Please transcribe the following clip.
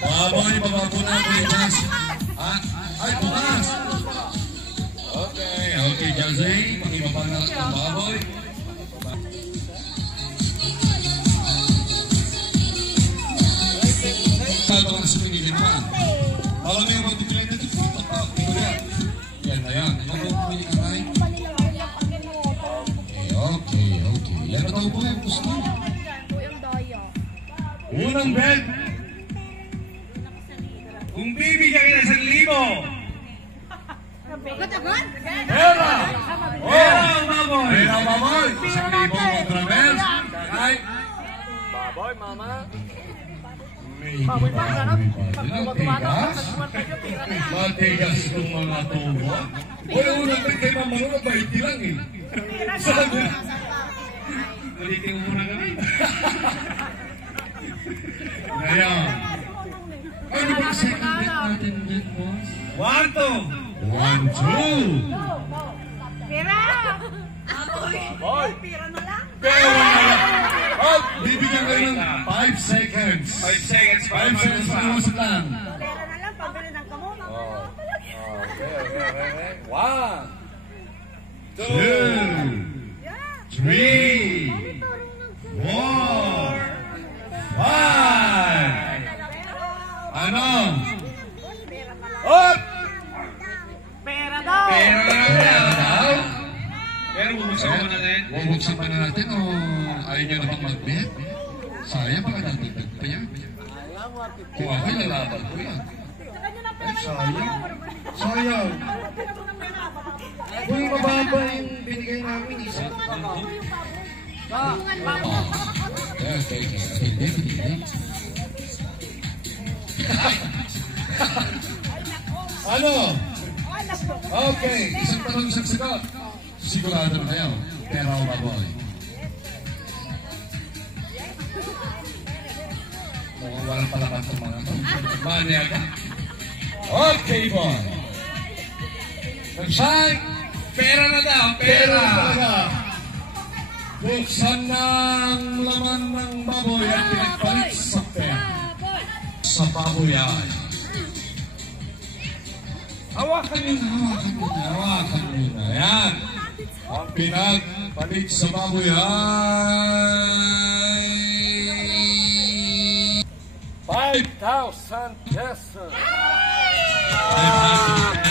Baboy, baba po natin. Ay, bukas. Okay, Jazzy. Pakibaba natin ang baboy. Sabi ang sumingin pa. Alam mo yung magpipilay na dito. Yan na yan. Magpupili ka tayo. Okay. Yan na daw po yung gusto. Unang bet. Kung bibigyan ka ng 1,000. Pera! Pera, baboy! Pera, baboy! 1,000 kontra bet. Kakay. Baboy, mama. Matigas itong mga tubo. Wala unang bet kay Mama Luna, 20 lang eh. Sabi. Ulitin mo muna kami. Ngayon. Ano ba second bet natin din, boss? 1, 2. 1, 2. Pera! Boy! Pera na lang! Pera na lang! Oh, bibigyan kayo ng 5 seconds. 5 seconds. 5 seconds para masaklan. Pera na lang, pagbilin ng kamo. Okay. 1, 2, 3, 4, 5. Ano? Up! Pera daw! Pera daw? Pero bubuksan mo natin. Bubuksan pa na natin o ayaw nyo na bang mag-bet? Sayang baka nagdagdag pa yan. Kung ako'y lalaban ko yan. Ay, sayang. Kung mababa yung binigay namin, isa. Ano? Okay, isang tanong, isang sagot. Sigurado na kayo. Pera o baboy? Mukhang walang palaman itong mga ito. Manyaga. Okay, boy. Nag-sign. Pera na daw. Pera. Buksan ng laman ng baboy at pinagpalit sa pera. Sa baboy ay. Hawakan nyo na. Yan. Ang pinagpalit sa baboy ay 5,000 pesos. 500